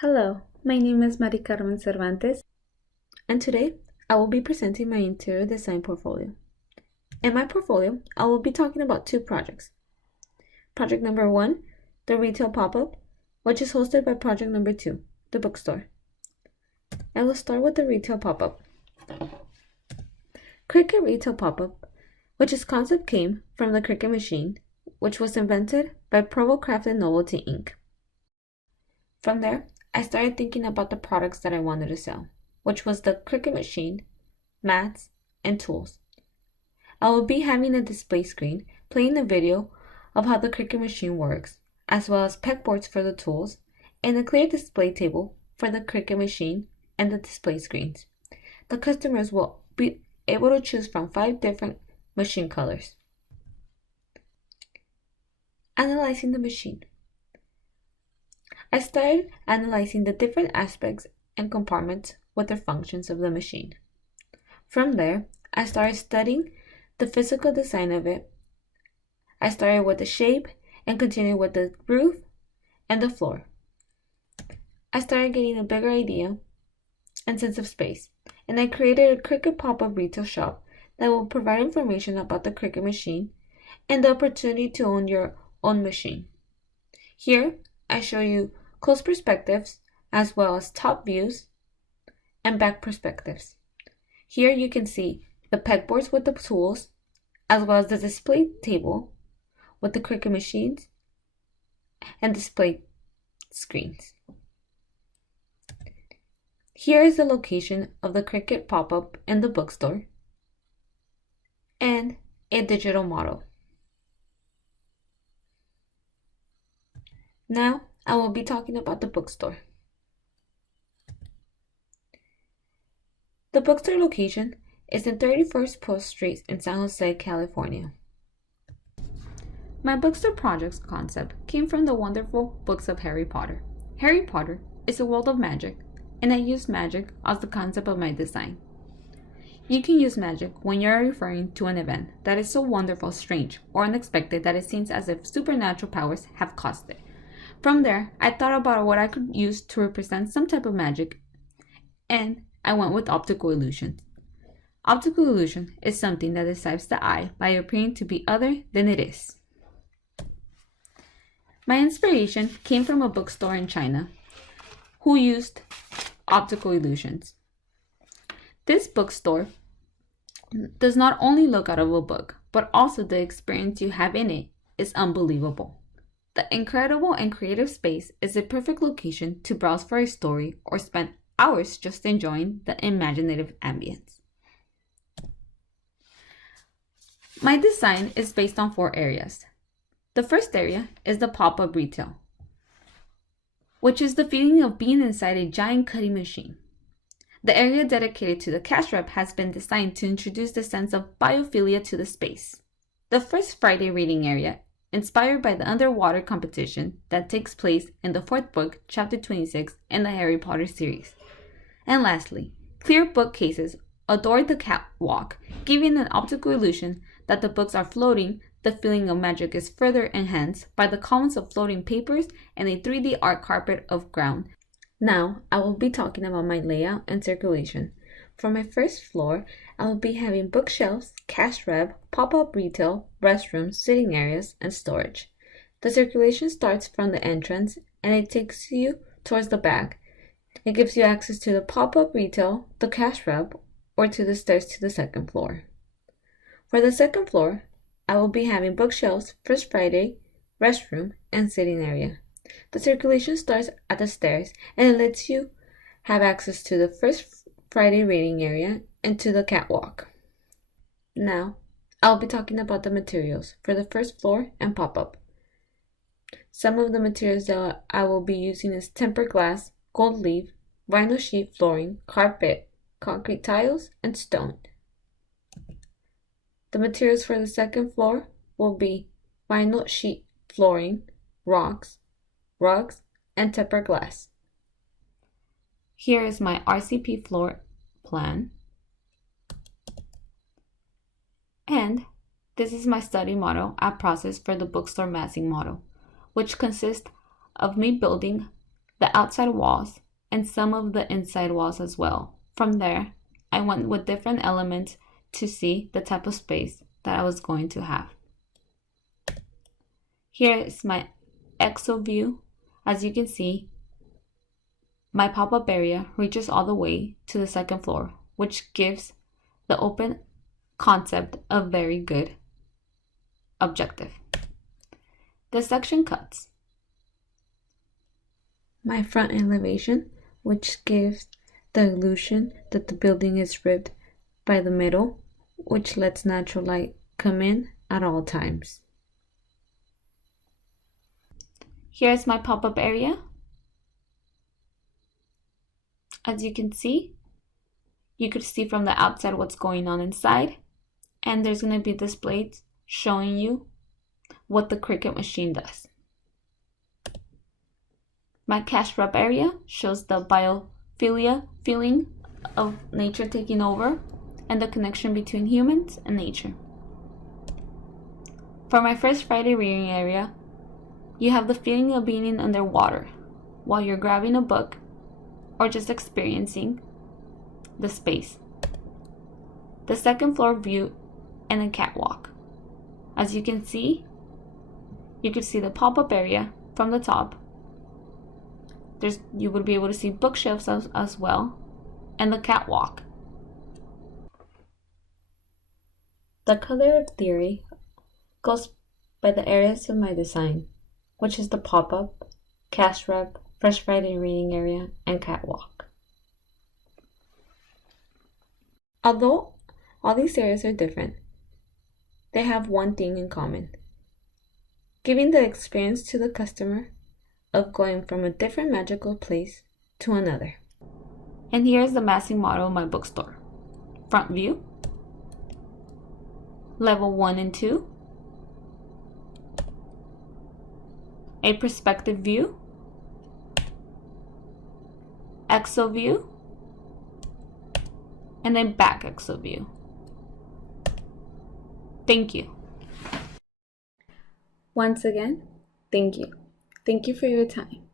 Hello, my name is Maricarmen Cervantes, and today I will be presenting my interior design portfolio. In my portfolio, I will be talking about two projects. Project number 1, the retail pop-up, which is hosted by project number 2, the bookstore. I will start with the retail pop-up. Cricut retail pop-up, which its concept came from the Cricut machine, which was invented by Provo Craft and Novelty Inc. From there, I started thinking about the products that I wanted to sell, which was the Cricut machine, mats, and tools. I will be having a display screen playing a video of how the Cricut machine works, as well as pegboards for the tools, and a clear display table for the Cricut machine and the display screens. The customers will be able to choose from 5 different machine colors. Analyzing the machine. I started analyzing the different aspects and compartments with the functions of the machine. From there, I started studying the physical design of it. I started with the shape and continued with the roof and the floor. I started getting a bigger idea and sense of space, and I created a Cricut pop-up retail shop that will provide information about the Cricut machine and the opportunity to own your own machine. Here, I show you close perspectives as well as top views and back perspectives. Here you can see the pegboards with the tools as well as the display table with the Cricut machines and display screens. Here is the location of the Cricut pop-up in the bookstore and a digital model. Now, I will be talking about the bookstore. The bookstore location is in 31st Post Street in San Jose, California. My bookstore project's concept came from the wonderful books of Harry Potter. Harry Potter is a world of magic, and I used magic as the concept of my design. You can use magic when you're referring to an event that is so wonderful, strange, or unexpected that it seems as if supernatural powers have caused it. From there, I thought about what I could use to represent some type of magic, and I went with optical illusion. Optical illusion is something that deceives the eye by appearing to be other than it is. My inspiration came from a bookstore in China who used optical illusions. This bookstore does not only look out of a book, but also the experience you have in it is unbelievable. The incredible and creative space is a perfect location to browse for a story or spend hours just enjoying the imaginative ambience. My design is based on 4 areas. The first area is the pop-up retail, which is the feeling of being inside a giant cutting machine. The area dedicated to the cash wrap has been designed to introduce the sense of biophilia to the space. The first Friday reading area, inspired by the underwater competition that takes place in the 4th book, chapter 26 in the Harry Potter series. And lastly, clear bookcases adorn the catwalk, giving an optical illusion that the books are floating. The feeling of magic is further enhanced by the columns of floating papers and a 3D art carpet of ground. Now, I will be talking about my layout and circulation. For my first floor, I will be having bookshelves, cash wrap, pop-up retail, restrooms, sitting areas, and storage. The circulation starts from the entrance and it takes you towards the back. It gives you access to the pop-up retail, the cash wrap, or to the stairs to the 2nd floor. For the 2nd floor, I will be having bookshelves, First Friday, restroom, and sitting area. The circulation starts at the stairs and it lets you have access to the First Friday reading area and to the catwalk. Now, I'll be talking about the materials for the first floor and pop-up. Some of the materials that I will be using is tempered glass, gold leaf, vinyl sheet flooring, carpet, concrete tiles, and stone. The materials for the 2nd floor will be vinyl sheet flooring, rocks, rugs, and tempered glass. Here is my RCP floor plan. And this is my study model I processed for the bookstore massing model, which consists of me building the outside walls, and some of the inside walls as well. From there, I went with different elements to see the type of space that I was going to have. Here is my exo view. As you can see, my pop-up area reaches all the way to the second floor, which gives the open concept a very good objective. This section cuts my front elevation, which gives the illusion that the building is ripped by the middle, which lets natural light come in at all times. Here's my pop-up area. As you can see, you could see from the outside what's going on inside, and there's going to be displays showing you what the Cricut machine does. My cash wrap area shows the biophilia feeling of nature taking over and the connection between humans and nature. For my First Friday reading area, you have the feeling of being underwater while you're grabbing a book or just experiencing the space. The second floor view and a catwalk. As you can see, you can see the pop-up area from the top. You would be able to see bookshelves as well, and the catwalk. The color of theory goes by the areas of my design, which is the pop-up, cash wrap, First Friday reading area, and catwalk. Although all these areas are different, they have one thing in common: giving the experience to the customer of going from a different magical place to another. And here's the massing model of my bookstore. Front view, level 1 and 2, a perspective view, exo view, and a back exo view. Thank you. Once again, thank you. Thank you for your time.